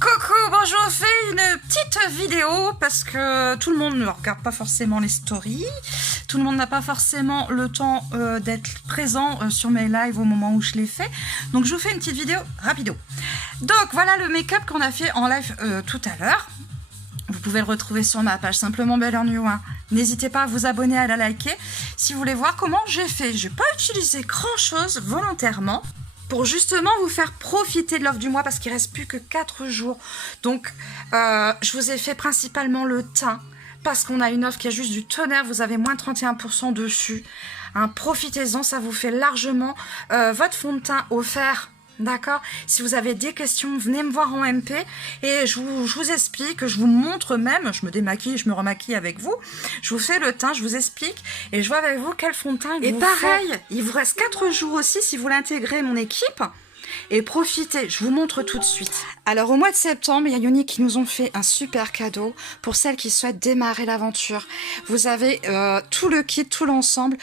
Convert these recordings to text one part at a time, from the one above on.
Coucou, bon je vous fais une petite vidéo parce que tout le monde ne regarde pas forcément les stories, tout le monde n'a pas forcément le temps d'être présent sur mes lives au moment où je les fais, donc je vous fais une petite vidéo rapido. Donc voilà le make-up qu'on a fait en live tout à l'heure. Vous pouvez le retrouver sur ma page Simplement Belle en New. N'hésitez pas à vous abonner, à la liker si vous voulez voir comment j'ai fait. Je n'ai pas utilisé grand chose volontairement pour justement vous faire profiter de l'offre du mois parce qu'il ne reste plus que 4 jours. Donc je vous ai fait principalement le teint parce qu'on a une offre qui a juste du tonnerre. Vous avez moins 31% dessus. Hein, profitez-en, ça vous fait largement votre fond de teint offert. D'accord. Si vous avez des questions, venez me voir en MP et je vous explique, je vous montre même, je me démaquille, je me remaquille avec vous, je vous fais le teint, je vous explique et je vois avec vous quel fond de teint il vous faut. Et pareil, il vous reste 4 jours aussi si vous voulez intégrer mon équipe. Et profitez, je vous montre tout de suite. Alors au mois de septembre, il y a Yoni qui nous ont fait un super cadeau pour celles qui souhaitent démarrer l'aventure. Vous avez tout le kit, tout l'ensemble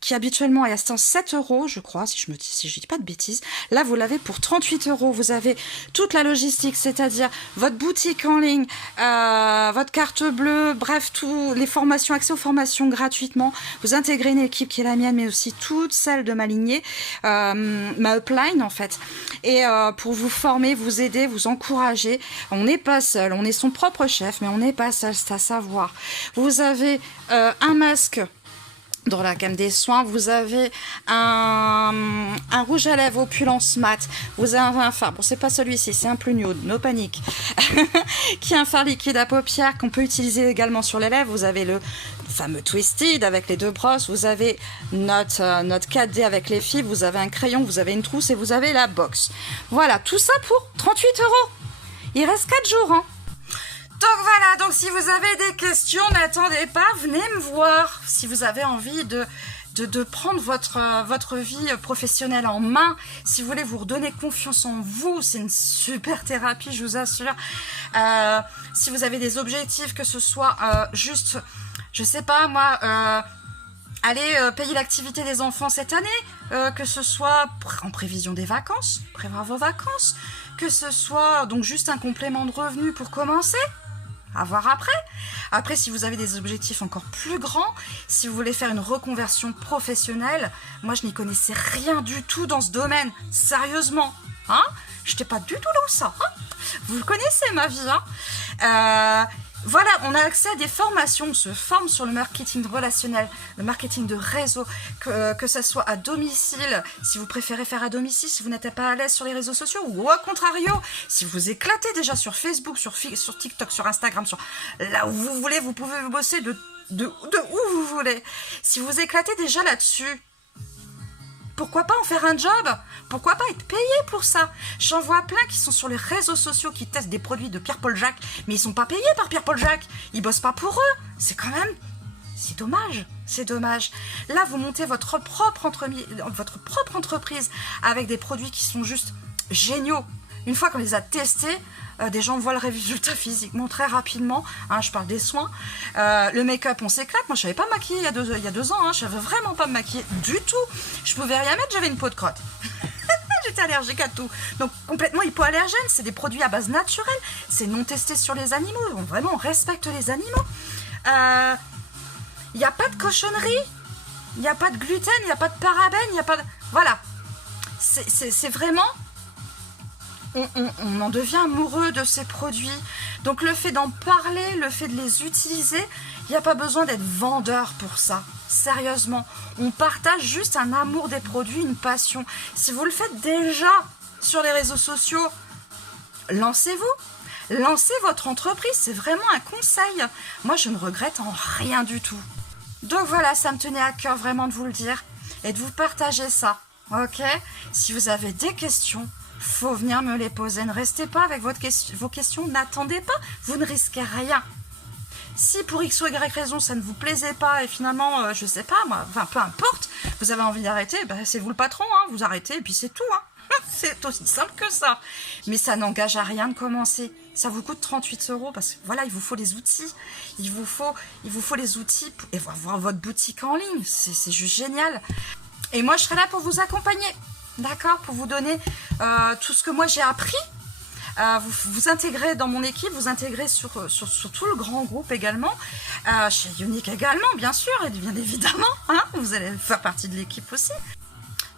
qui habituellement est à 7 €, je crois, si je dis pas de bêtises. Là, vous l'avez pour 38 €. Vous avez toute la logistique, c'est-à-dire votre boutique en ligne, votre carte bleue, bref, toutes les formations, accès aux formations gratuitement. Vous intégrez une équipe qui est la mienne, mais aussi toute celle de ma lignée, ma upline en fait. Et pour vous former, vous aider, vous encourager. On n'est pas seul, on est son propre chef, mais on n'est pas seul, c'est à savoir. Vous avez un masque dans la gamme des soins, vous avez un rouge à lèvres opulence mat, vous avez un fard, bon c'est pas celui-ci, c'est un plus nude, no panique, qui est un fard liquide à paupières qu'on peut utiliser également sur les lèvres. Vous avez le fameux Twisted avec les 2 brosses, vous avez notre 4D avec les fibres, vous avez un crayon, vous avez une trousse et vous avez la box. Voilà, tout ça pour 38 €. Il reste 4 jours, hein. Donc voilà, donc si vous avez des questions, n'attendez pas, venez me voir. Si vous avez envie de prendre votre vie professionnelle en main, si vous voulez vous redonner confiance en vous, c'est une super thérapie, je vous assure. Si vous avez des objectifs, que ce soit juste, je sais pas moi, aller payer l'activité des enfants cette année, que ce soit en prévision des vacances, prévoir vos vacances, que ce soit donc juste un complément de revenu pour commencer. À voir après. Après, si vous avez des objectifs encore plus grands, si vous voulez faire une reconversion professionnelle, moi je n'y connaissais rien du tout dans ce domaine, sérieusement. Hein, je n'étais pas du tout dans ça. Hein, vous le connaissez ma vie. Hein. Voilà, on a accès à des formations, on se forme sur le marketing relationnel, le marketing de réseau, que ça soit à domicile, si vous préférez faire à domicile, si vous n'êtes pas à l'aise sur les réseaux sociaux, ou au contrario, si vous éclatez déjà sur Facebook, sur TikTok, sur Instagram, sur là où vous voulez, vous pouvez vous bosser de où vous voulez. Si vous éclatez déjà là-dessus, pourquoi pas en faire un job? Pourquoi pas être payé pour ça? J'en vois plein qui sont sur les réseaux sociaux, qui testent des produits de Pierre-Paul Jacques, mais ils sont pas payés par Pierre-Paul Jacques. Ils bossent pas pour eux. C'est quand même... C'est dommage. C'est dommage. Là, vous montez votre propre entreprise avec des produits qui sont juste géniaux. Une fois qu'on les a testés, des gens voient le résultat physiquement très rapidement. Hein, je parle des soins. Le make-up, on s'éclate. Moi, je savais pas me maquiller il y a 2 ans. Hein, je savais vraiment pas me maquiller du tout. Je pouvais rien mettre, j'avais une peau de crotte. J'étais allergique à tout. Donc, complètement hypoallergène. C'est des produits à base naturelle. C'est non testé sur les animaux. Vraiment, on respecte les animaux. Il n'y a pas de cochonnerie. Il n'y a pas de gluten. Il n'y a pas de parabènes. Il n'y a pas de... Voilà. C'est vraiment... On en devient amoureux de ces produits. Donc le fait d'en parler, le fait de les utiliser, il n'y a pas besoin d'être vendeur pour ça. Sérieusement, on partage juste un amour des produits, une passion. Si vous le faites déjà sur les réseaux sociaux, lancez-vous. Lancez votre entreprise, c'est vraiment un conseil. Moi, je ne regrette en rien du tout. Donc voilà, ça me tenait à cœur vraiment de vous le dire et de vous partager ça. Ok? Si vous avez des questions, faut venir me les poser. Ne restez pas avec vos questions, n'attendez pas, vous ne risquez rien. Si pour X ou Y raison ça ne vous plaisait pas et finalement, je sais pas moi, enfin peu importe, vous avez envie d'arrêter, ben, c'est vous le patron, hein, vous arrêtez et puis c'est tout. Hein. C'est aussi simple que ça. Mais ça n'engage à rien de commencer. Ça vous coûte 38 € parce que voilà, il vous faut des outils. Il vous faut les outils pour avoir votre boutique en ligne. C'est juste génial. Et moi, je serai là pour vous accompagner. D'accord, pour vous donner tout ce que moi j'ai appris vous intégrez dans mon équipe, vous intégrez sur tout le grand groupe également, chez Unique également, bien sûr, et bien évidemment, hein, vous allez faire partie de l'équipe aussi.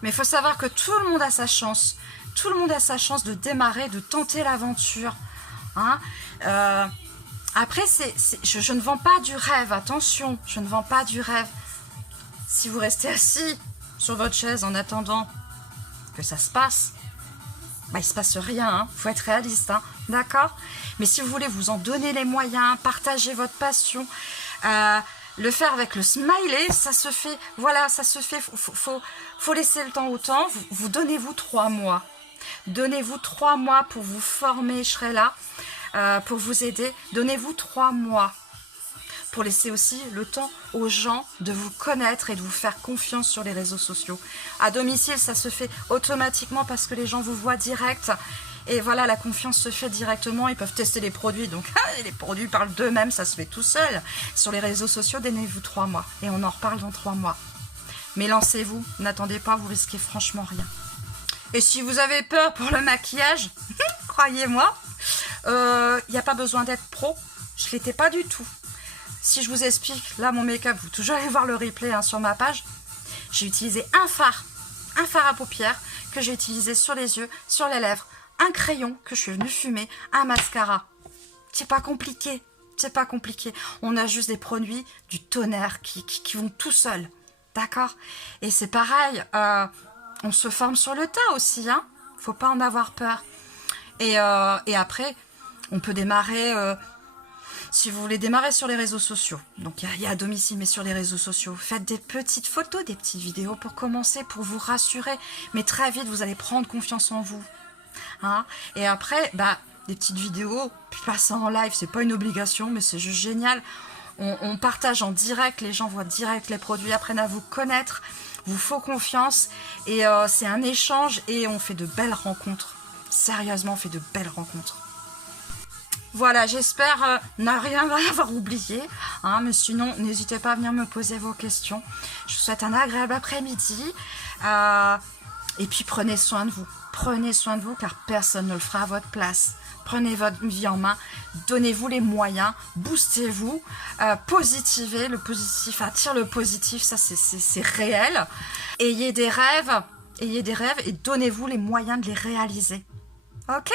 Mais il faut savoir que tout le monde a sa chance. Tout le monde a sa chance de démarrer, de tenter l'aventure. Hein. Après, je ne vends pas du rêve, attention, je ne vends pas du rêve. Si vous restez assis sur votre chaise en attendant que ça se passe, bah, il ne se passe rien, hein. Faut être réaliste, hein. D'accord? Mais si vous voulez vous en donner les moyens, partager votre passion, le faire avec le smiley, ça se fait, voilà, ça se fait, faut laisser le temps au temps, vous donnez-vous 3 mois. Donnez-vous 3 mois pour vous former, je serai là, pour vous aider. Donnez-vous 3 mois pour laisser aussi le temps aux gens de vous connaître et de vous faire confiance sur les réseaux sociaux. À domicile, ça se fait automatiquement parce que les gens vous voient direct. Et voilà, la confiance se fait directement. Ils peuvent tester les produits. Donc, les produits parlent d'eux-mêmes, ça se fait tout seul. Sur les réseaux sociaux, donnez-vous 3 mois. Et on en reparle dans 3 mois. Mais lancez-vous, n'attendez pas, vous risquez franchement rien. Et si vous avez peur pour le maquillage, croyez-moi, il n'y a pas besoin d'être pro. Je ne l'étais pas du tout. Si je vous explique, là, mon make-up, vous toujours aller voir le replay hein, sur ma page. J'ai utilisé un fard à paupières que j'ai utilisé sur les yeux, sur les lèvres, un crayon que je suis venue fumer, un mascara. C'est pas compliqué, c'est pas compliqué. On a juste des produits du tonnerre qui vont tout seuls, d'accord? Et c'est pareil, on se forme sur le tas aussi, hein. Faut pas en avoir peur. Et après, on peut démarrer... si vous voulez démarrer sur les réseaux sociaux, donc il y a à domicile, mais sur les réseaux sociaux, faites des petites photos, des petites vidéos pour commencer, pour vous rassurer. Mais très vite, vous allez prendre confiance en vous. Hein, et après, des petites vidéos, puis passer en live, c'est pas une obligation, mais c'est juste génial. On partage en direct, les gens voient direct les produits, apprennent à vous connaître, vous font confiance, et c'est un échange, et on fait de belles rencontres. Sérieusement, on fait de belles rencontres. Voilà, j'espère ne rien avoir oublié, hein, mais sinon, n'hésitez pas à venir me poser vos questions. Je vous souhaite un agréable après-midi, et puis prenez soin de vous. Prenez soin de vous, car personne ne le fera à votre place. Prenez votre vie en main, donnez-vous les moyens, boostez-vous, positivez, le positif attire le positif, ça c'est réel. Ayez des rêves et donnez-vous les moyens de les réaliser. Ok ?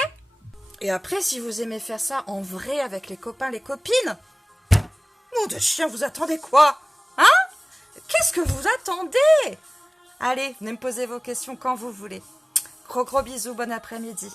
Et après, si vous aimez faire ça en vrai avec les copains, les copines, nom de chien, vous attendez quoi? Hein? Qu'est-ce que vous attendez? Allez, venez me poser vos questions quand vous voulez. Gros bisous, bon après-midi.